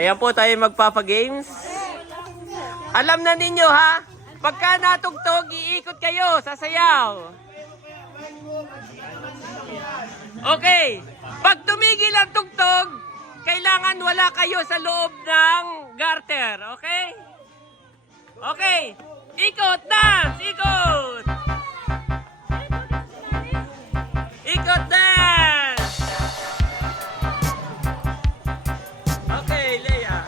Ayan po tayo magpapa-games. Alam na ninyo ha, pagka natugtog, iikot kayo, sasayaw. Okay, pag tumigil ang tugtog, kailangan wala kayo sa loob ng garter, okay? Okay, ikot, dance, ikot! Ikot, dance! Okay, Leia.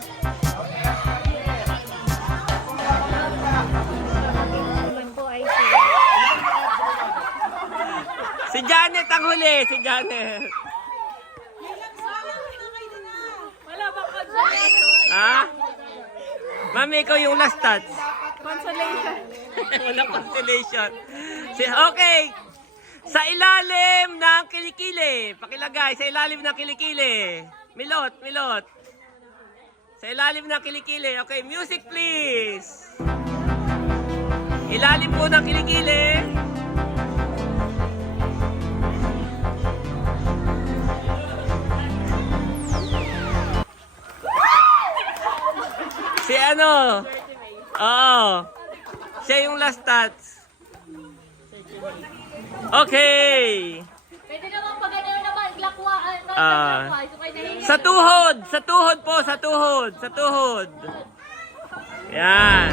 Si Janet ang huli, si Janet. Wala bang consolation? Ha? Mami, ikaw yung last touch. Consolation. Wala constellation. Okay. Sa ilalim ng kilikili. Pakilagay, sa ilalim ng kilikili. Milot, milot. Sa ilalim ng kilikili. Okay, music please. Ilalim po ng kilikili. Si ano? Oo. Siya yung last touch. Okay. Pwede naman pag ano naman, lakwaan. Sa tuhod. Sa tuhod po. Sa tuhod. Sa tuhod. Yan.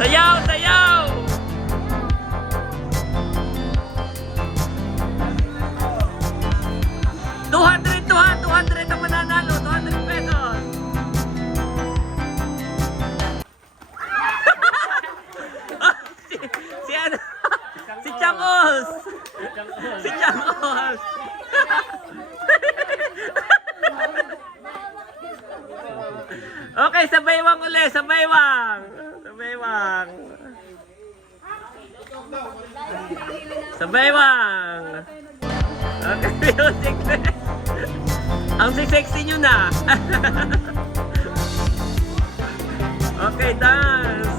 Sayaw, sayaw. $200 ang mananalo. 200 pesos. si ano? Si Changos. Si Changos. Okay, sabaywang uli. Sabaywang. Sabaywang. Sabaywang. Okay, music. Ang sexy nyo na. Okay, dance.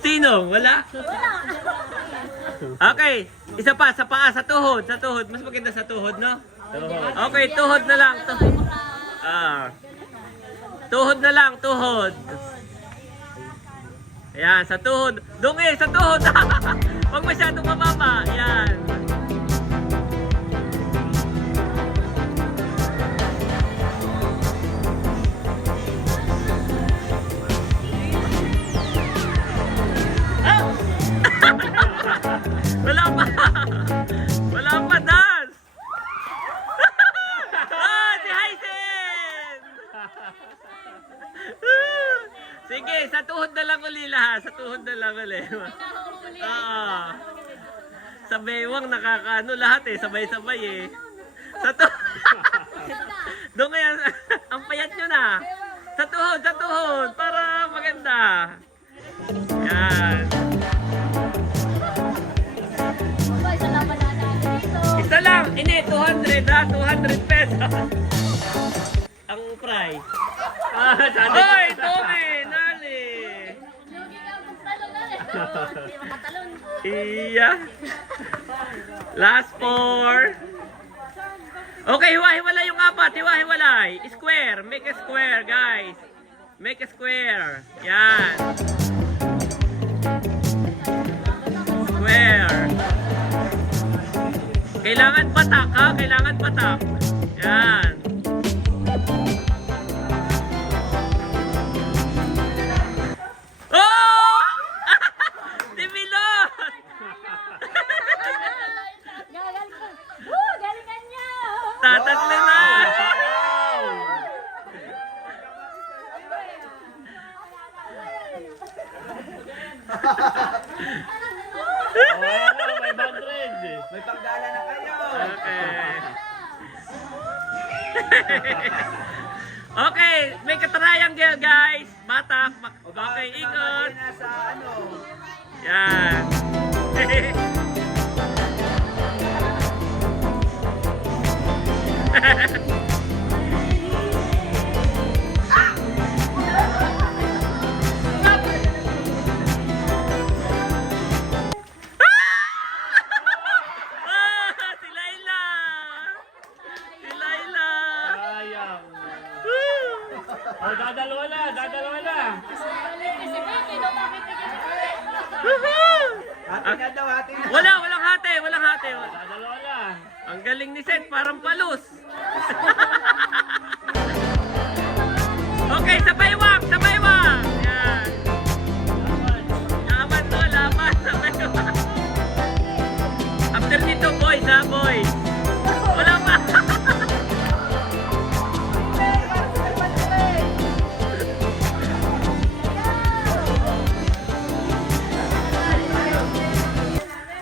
Tino, wala? Okay, isa pa, sa paa, sa tuhod, sa tuhod. Mas maganda sa tuhod, no? Okay, tuhod na lang. Tuhod na lang, tuhod. Ayan, sa tuhod. Dungi, sa tuhod. Huwag masyadong mababa. Ayan. Ah! Wala pa. Wala pa, dance. Ah, si Hysen. Sige, sa tuhod na lang uli lahat. Sa tuhod na lang uli. Oo. Sa baywang nakakaano lahat eh. Sabay-sabay eh. Sa tuhod. Doon kaya, ang payat nyo na. Sa tuhod. Para maganda. Yan. Isa lang. Ini, 200 ha. 200 pesos. Ang price. Hoy, Tommy! Nali! Iya. Last 4. Okay, hiwa-hiwalay yung apat. Hiwa-hiwalay. Square. Make a square, guys. Make a square. Yan. Square. Kailangan patak, ha? Kailangan patak. Yan. Tatatlo na! May 100. May panggala na kayo. Okay. Okay, may ka-triangle guys. Batak. Okay, ikot. Nasa ano? Yan. Oh, dadalawa na, dadalawa na. Kasi Becky, no, bakit bigyan mo? Woohoo! Hati na daw, hati na. Walang hati, walang hati. Dadalawa na. Ang galing ni Seth, parang palus. Okay, sabay wak, sabay wak. Yan. Laban to, laban, sabay wak. After nito, boys ha, boys. Wala pa.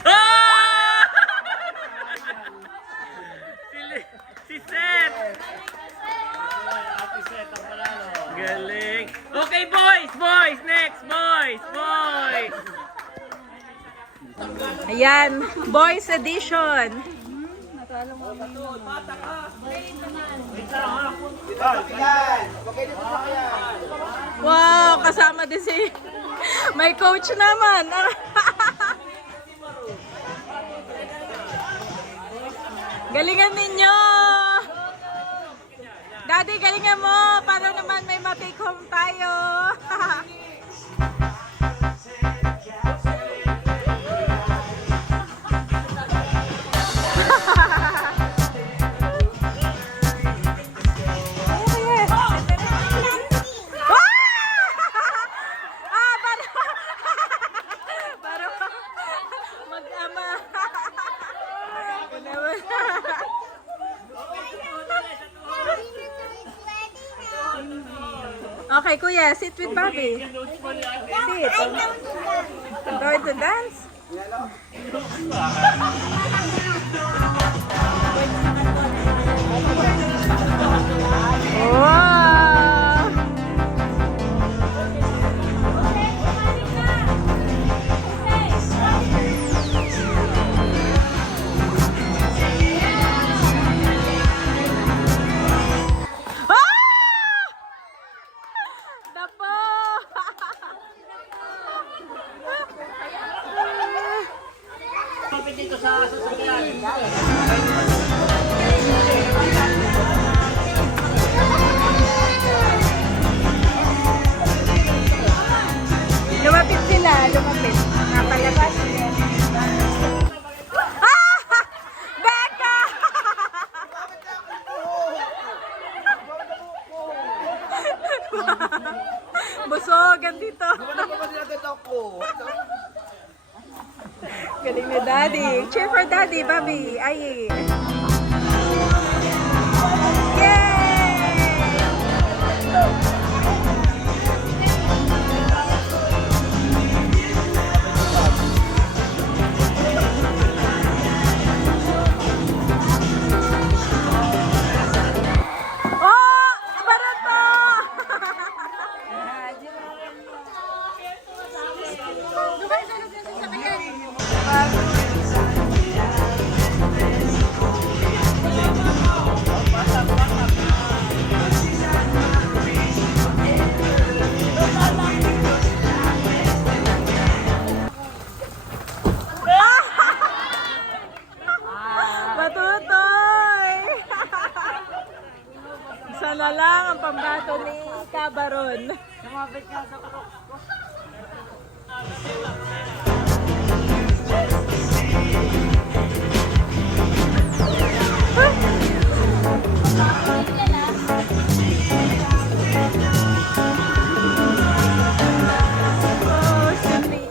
Ah! Si Seth. Ate Seth ang panalo. Galing. Okay, boys, boys, next, boys, boys. Ayan, boys edition. Yan. Okay dito sa kaya. Wow, kasama din si... May coach naman. Galingan ninyo. Daddy, galingan mo. Para naman may ma-take home tayo. Para mag-ama. Okay, kuya, sit with Bobby. Sit. Going to dance? Wow! Napo! Kapit dito sa sasakyan. Lumapit sila, lumapit. Napalabas. Ah! Becca! Busogan dito. Wala pa ba sinagad ako? Galing ni Daddy. Cheer for Daddy, Bobby. Ay. Yay! Oh! Barato! Matutoy! Isa na lang ang pambato ni Cabaron. Oh, sweet.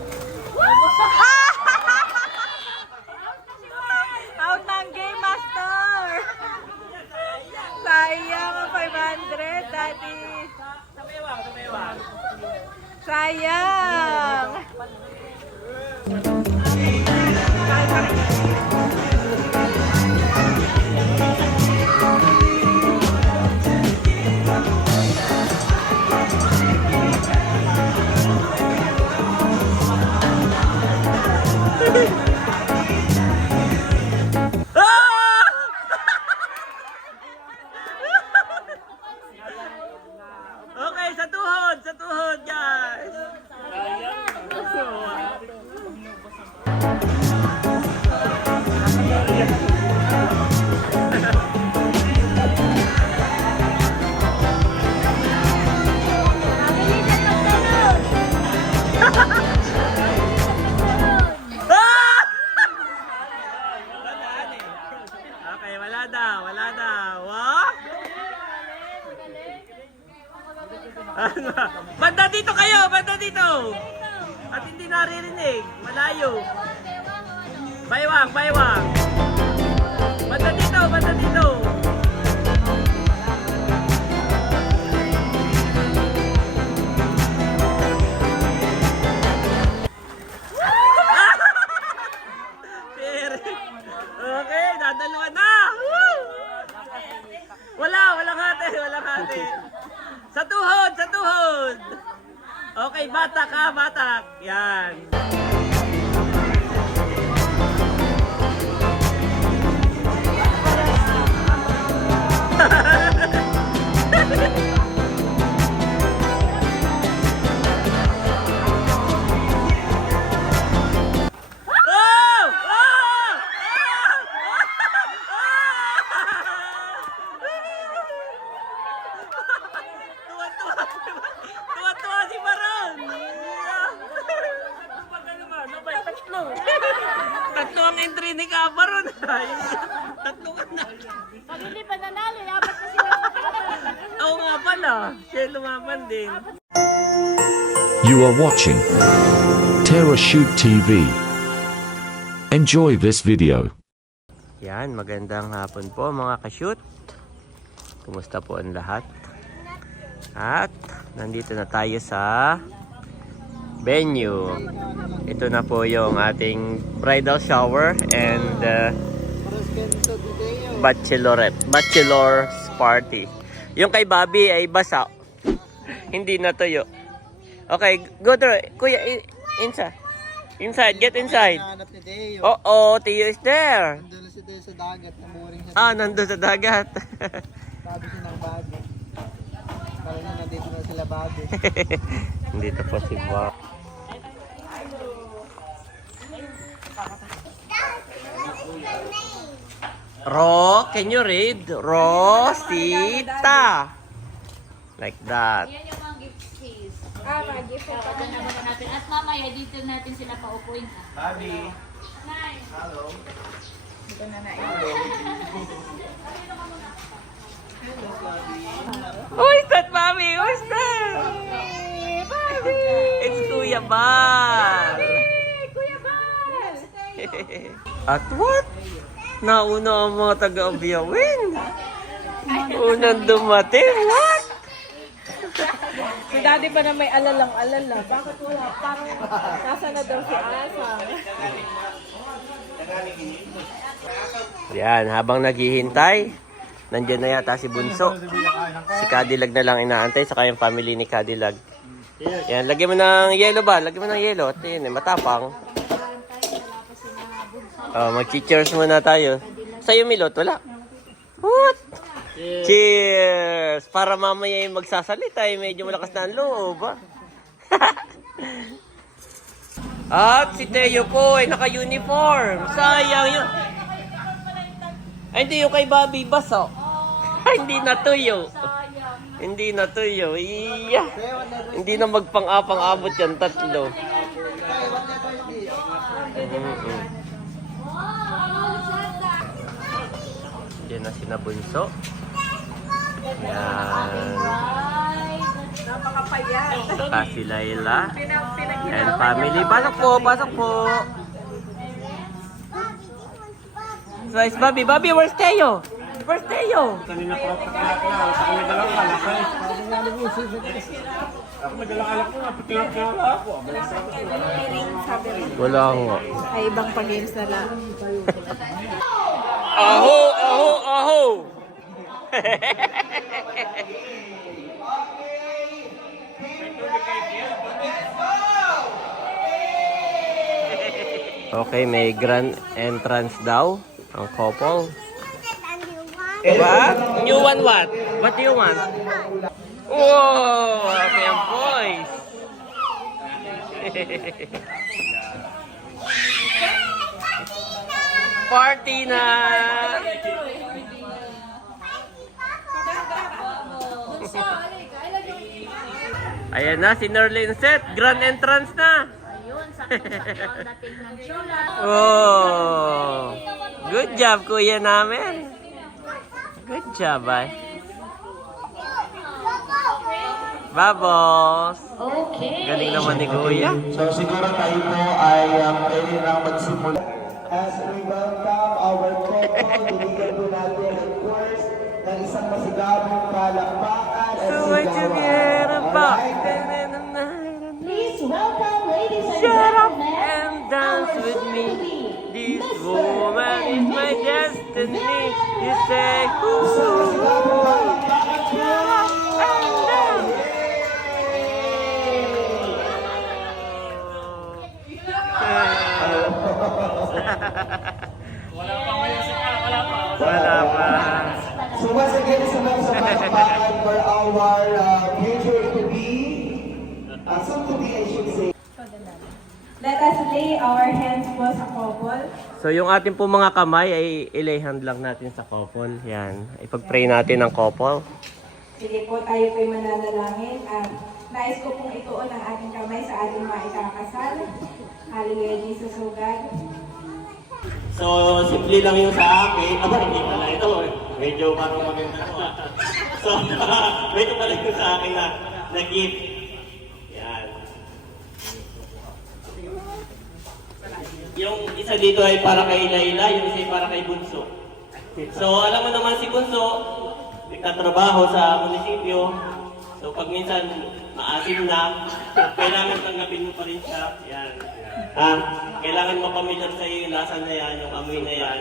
Out ng Game Master! Sayang ang 500, Daddy. Sayang! Okay, sa tuhod, guys. Ano? Banda dito kayo! Banda dito! At hindi naririnig. Malayo. Baywang, baywang. Banda dito, banda dito. Okay, dadalawa na. Woo! Walang hati, walang hati. Sa tuhod, sa tuhod. Okay, batak ha, batak. Yan. Oh! Oh! Tuwa-tuwa si Baron. Tatlo ang entry ni Kabaron. Tatlo ka na. Pag hindi pa nanalo, yapat na sila. Oo nga pala. Siya lumaban din. You are watching Terra Shoot TV. Enjoy this video. Yan, magandang hapon po mga ka-shoot. Kumusta po ang lahat? At nandito na tayo sa venue. Ito na po yung ating bridal shower and bachelor's party. Yung kay Bobby ay basa. Hindi natuyo. Okay, go there. Kuya, inside. Inside, get inside. Hanap ni Deo. Oo, Tio is there. Nandun si Deo sa dagat. Namuring sa Ah, nandun sa dagat. sabi siya ng bago. Parang na nandito na sila bago. Dito po si Bob. Ro, can you read? Rosita. Like that. Yan yung mga gift case. Mag-gift Ito naman natin. At mamaya, dito natin sila paupuin. Bobby. Nice. Hello. Who is that, Mommy? Who is that? Bobby! It's Kuya Bal. Kuya Bal! At what? Nauna ang mga taga-Abiyawin. Unang dumating. What? Si daddy pa na may alalang-alala. Bakit wala? Parang nasa na daw si Asa. Yan, habang naghihintay, nandiyan na yata si Bunso. Si Cadillac na lang inaantay sa kayang family ni Cadillac. Yan, lagyan mo ng yellow ba? Lagyan mo ng yellow. At yun, matapang. Mag-cheers muna tayo. Sa'yo, Milot, wala. What? Cheers! Para mamaya yung magsasalita, medyo malakas na ang loob. At si Teo po ay naka-uniform. Sayang yun. Ay, hindi yung kay Bobby Baso. Hindi natuyo. Hindi natuyo. Iya. Hindi na magpang-apang-abot yan, tatlo. Diyan na sinabunso. Yan. Napakapayat. Saka si Layla. And family. Pasok po, pasok po. Nice, Bobby. Bobby, where's Teo? Where's Teo? Kanina pa ako kakakala. Sa kami dalang alak. Ako may dalang alak ko nga. Pitinap-tinap ako. Wala nga. Ay, ibang pag-games na lang. Aho, aho, aho. Okay, may grand entrance daw ang couple. What? You want what? What do you want? Whoa! Okay, ang boys. Party na! Ayan na, si Nerlin Set. Grand entrance na. Ayun, sakto-sakto ang dating ng chula. Oh! Good job, kuya namin. Good job, ay. Babos! Okay. Galing naman ni Kuya. So siguro tayo po ay pwede na magsimula. As we welcome our couple, binigyan po natin of course ng isang masigabong palakpakan at sigawan. Alright? Please welcome, ladies and Shut up gentlemen, and dance with me. This woman is my destiny. You say, Isang ooh, masigabong palakpakan shut up and dance. Wala pa. So once again, sa palakpakan for our future to be, soon to be I should say. Let us lay our hands po sa couple. So yung ating po mga kamay ay ilay hand lang natin sa couple. Yan. Ipag-pray natin ang couple. Sige po, tayo po'y mananalangin at nais ko pong ituon ang ating kamay sa ating mga ikakasal. Hallelujah, Jesus, O God. So, simple lang yung sa akin. Aba, hindi pala ito. Medyo parang maganda to. So, medyo pala yung sa akin na gift. Yan. Yung isa dito ay para kay Layla, yung isa ay para kay Bunso. So, alam mo naman si Bunso, nagtatrabaho sa munisipyo. So, pag minsan maasim na, kailangan tanggapin mo pa rin siya. Yan. Kailangan mapamilyar sa iyo yung lasa na yan, yung amoy na yan.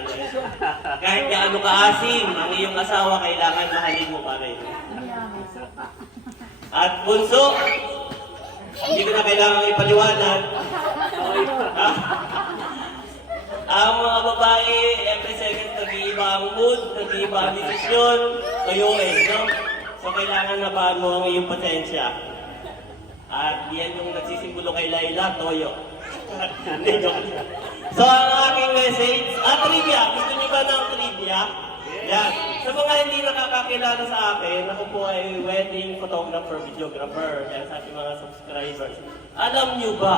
Kahit gaano kaasim, ang iyong asawa, kailangan mahalin mo pa rin. At Bunso, hindi ko na kailangan ipaliwanag. Ang mga babae, every second, nag-iiba ang mood, nag-iiba ang desisyon, tuyuin, no? So, kailangan na ba mo ang iyong pasensya? At yan yung nagsisimbolo kay Layla, toyo. Hindi, joke lang. So, ang aking message, trivia. Gusto niyo ba ng trivia? Yan. Sa mga hindi nakakakilala sa akin, ako po ay wedding photographer, videographer. Yan sa ating mga subscribers. Alam niyo ba?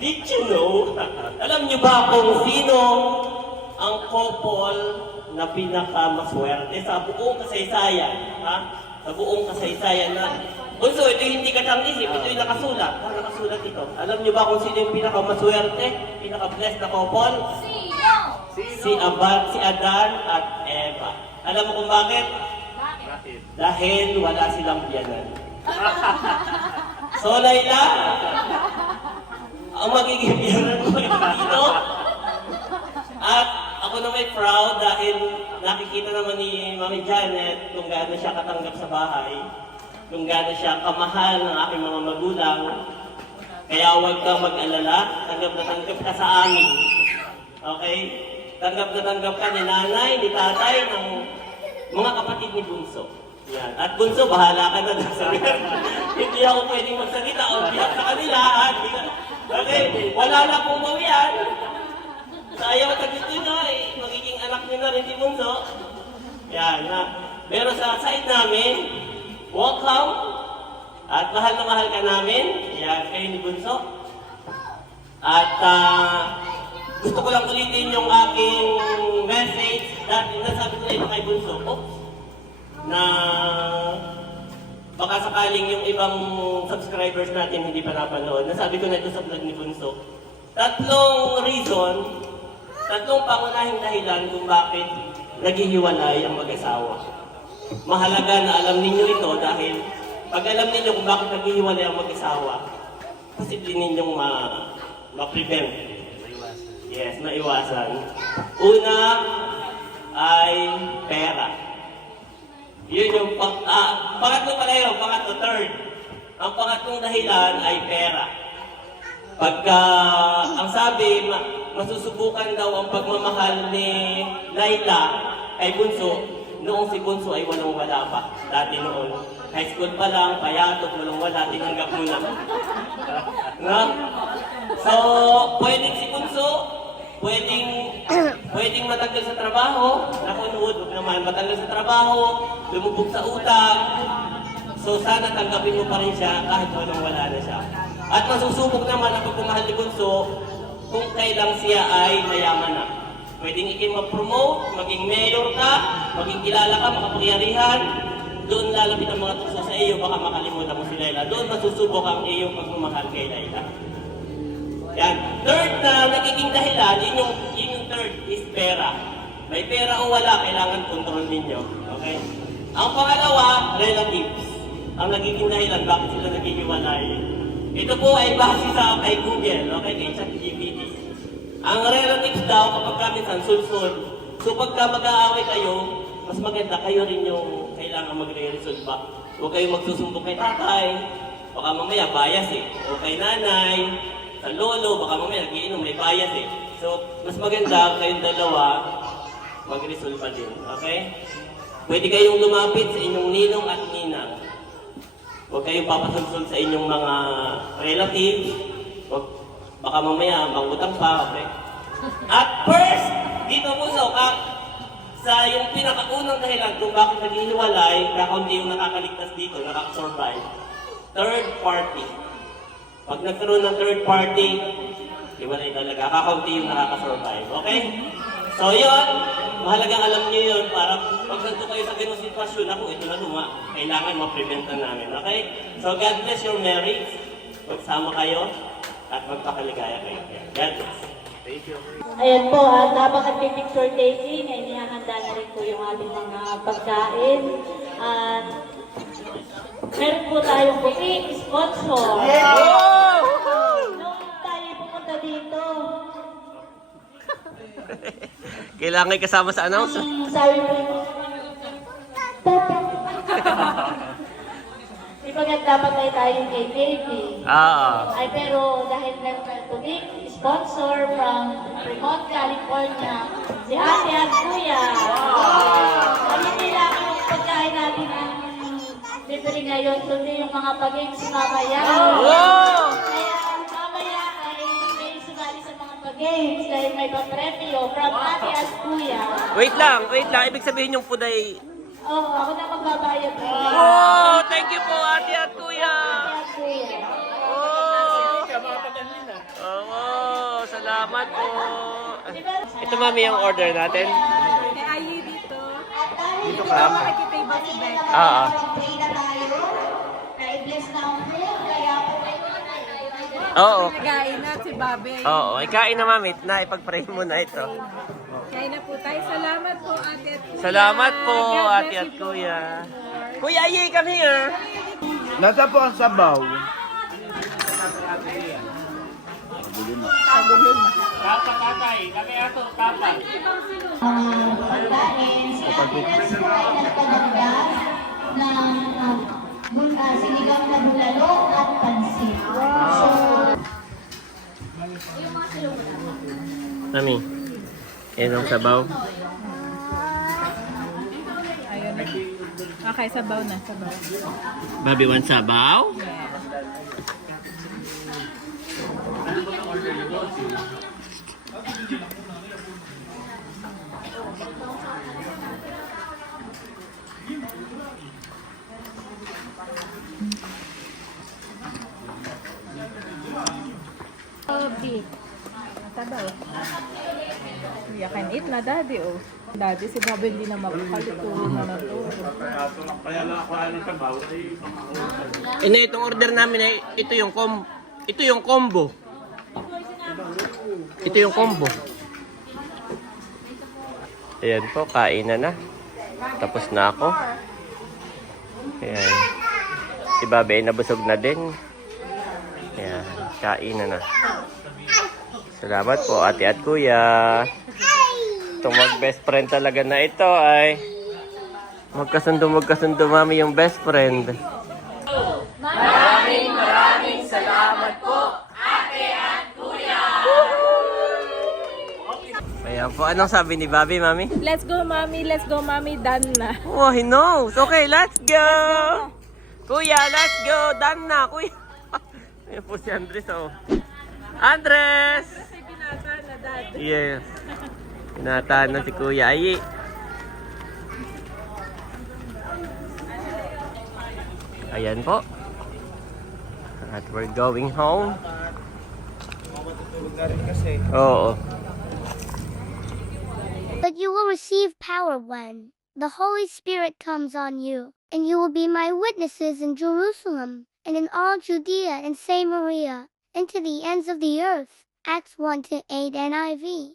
Did you know? Alam niyo ba kung sino ang couple na pinakamaswerte sa buong kasaysayan? Ha? Sa buong kasaysayan na. Bunso, ito hindi ka tang isip, ito yung nakasulat. Nakasulat ito. Alam niyo ba kung sino yung pinakamaswerte, pinaka-blessed na couple? Si Adan at Eva. Alam mo kung bakit? Dahil wala silang biyanan. So, Layla, ang magiging biyanan mo dito. At ako na may proud dahil nakikita naman ni Mami Janet kung gaano siya katanggap sa bahay, kung gaano siya kamahal ng aking mga magulang. Kaya huwag kang mag-alala, tanggap na tanggap ka sa amin. Okay? Tanggap na tanggap ka ni nanay, ni tatay, ng mga kapatid ni Bunso. Yan. At Bunso, bahala ka na sa hindi ako pwedeng magsalita o biyak sa kanila. Okay? Wala na pong bawian. Sa ayaw at gusto nyo, magiging anak nyo na rin si Bunso. Yan. Pero sa side namin, welcome. At mahal na mahal ka namin. Yan, kayo ni Bunso. At gusto ko lang ulitin yung aking message dati nasabi ko na iba kay Bunso. Na baka sakaling yung ibang subscribers natin hindi pa napanood. Nasabi ko na ito sa vlog ni Bunso. Tatlong reason, tatlong pangunahing dahilan kung bakit naghihiwalay ang mag-asawa. Mahalaga na alam ninyo ito dahil pag alam ninyo kung bakit naghihiwalay ang mag-asawa, posible ninyong ma-prevent. Yes, maiwasan. Una ay pera. Yun yung pangatlo pala yun, pangatlo, third. Ang pangatlong dahilan ay pera. Pagka, ang sabi, masusubukan daw ang pagmamahal ni Layla kay Bunso, noong si Bunso ay walang-wala pa. Dati noon, high school pa lang, payatot, walang-wala, tinanggap mo na. No? So, pwedeng si Bunso, pwedeng matanggal sa trabaho, nakunood, huwag naman matanggal sa trabaho, lumubog sa utang. So sana tanggapin mo pa rin siya kahit walang-wala na siya. At masusubok naman ang pagmamahal ni Bunso kung kailang siya ay mayaman na. Pwedeng ikin ma-promote, maging mayor ka, maging kilala ka, makapangyarihan. doon lalapit ang mga tukso sa iyo, baka makalimutan mo si Layla. Doon masusubok ang iyong pagmamahal kay Layla. Yan. Third na nagiging dahilan, yun yung third is pera. May pera o wala, kailangan control ninyo. Okay? Ang pangalawa, relatives. Ang nagiging dahilan, bakit sila naghihiwalay. Ito po ay base sa kay Google, okay, kay ChatGPT. Ang relatives daw, kapag minsan sulsul. So pagka mag-aaway kayo, mas maganda kayo rin yung kailangan magre-resolve ba. Huwag kayong magsusumbong kay tatay, baka mamaya bias eh. O kay nanay, sa lolo, baka mamaya nagiinom, may bias eh. So, mas maganda kayong dalawa, mag-resolve pa din, okay? Pwede kayong lumapit sa inyong ninong at ninang. Huwag kayong papasulsul sa inyong mga relatives. Huwag, baka mamaya mangutang pa, okay? At first, dito po sa yung pinakaunang dahilan kung bakit naghihiwalay, kakaunti yung nakakaligtas dito, nakakasurvive. Third party. Pag nagkaroon ng third party, hiwalay talaga, kakaunti yung nakakasurvive. Okay? So yun, mahalagang alam niyo yun para pag nandito kayo sa ganung sitwasyon, ako ito na luma, kailangan ma-preventa namin. Okay? So God bless your marriage. Magsama kayo at magpakaligaya kayo. God bless. Ayan po, at habang nagpipicture taking, ay nihahanda na rin po yung ating mga pagkain. At meron po tayong booking sponsor. Nung tayo pumunta dito, Kailangan kasama sa announcer. sabi po, di ba dapat tayo kay Baby? Ay pero dahil meron tayong booking sponsor from Fremont, California, si Ate at Kuya. Ay hindi lang yung pagkain natin ang libre ngayon, kundi yung mga pag-games mamaya. Kaya mamaya ay may sumali sa mga pag-games dahil may papremyo from Ate at Kuya. Wait lang. Ibig sabihin yung food ay... Oo, ako na magbabayad. Oh, thank you po, Ate at Kuya. Ate at Kuya. Oh, salamat po. Ito mami yung order natin. Kay Ayi dito. Dito ka. Makikita yung box bag. Pray na tayo. Na-bless na ang food. Kaya po Oo. Nagain na si Babe. Oo, ikain na mami. Na, ipag-pray mo na ito. Kain na po tayo. Salamat po, Ate at Kuya. Salamat po, God bless Ate you at po. Kuya. Kuya Ayi, come here. Nasa po ang sabaw. pagkain. Si Ate Reds po ay nagpaganda ng sinigang na bulalo at pansit. So, Mami, yan ang sabaw. Ayun na. Okay, sabaw na, sabaw. Babi, one sabaw? Sabaw. You can eat na, Daddy, oh. Daddy, si Babe hindi na makakalito na to. Kaya lang ako alin sabaw. Itong order namin ay ito yung combo. Ito yung combo. Ayan po, kain na. Tapos na ako. Ayan. Si Babe ay nabusog na din. Ayan, kain na. Salamat po, Ate at Kuya. Itong mag-best friend talaga na ito ay magkasundo mami yung best friend. Maraming salamat po, Ate at Kuya. Ayan po, anong sabi ni Bobby, mami? Let's go, Mami, done na. Oh, he knows. Okay, let's go. Kuya, let's go. Done na, Kuya. Ayan po si Andres, oh. Andres! Kasi pinata na, Dad. Yes. Tinataan na si Kuya Ayi. Ayan po. At we're going home. Oo. But you will receive power when the Holy Spirit comes on you, and you will be my witnesses in Jerusalem, and in all Judea and Samaria, and to the ends of the earth. Acts 1-8 NIV.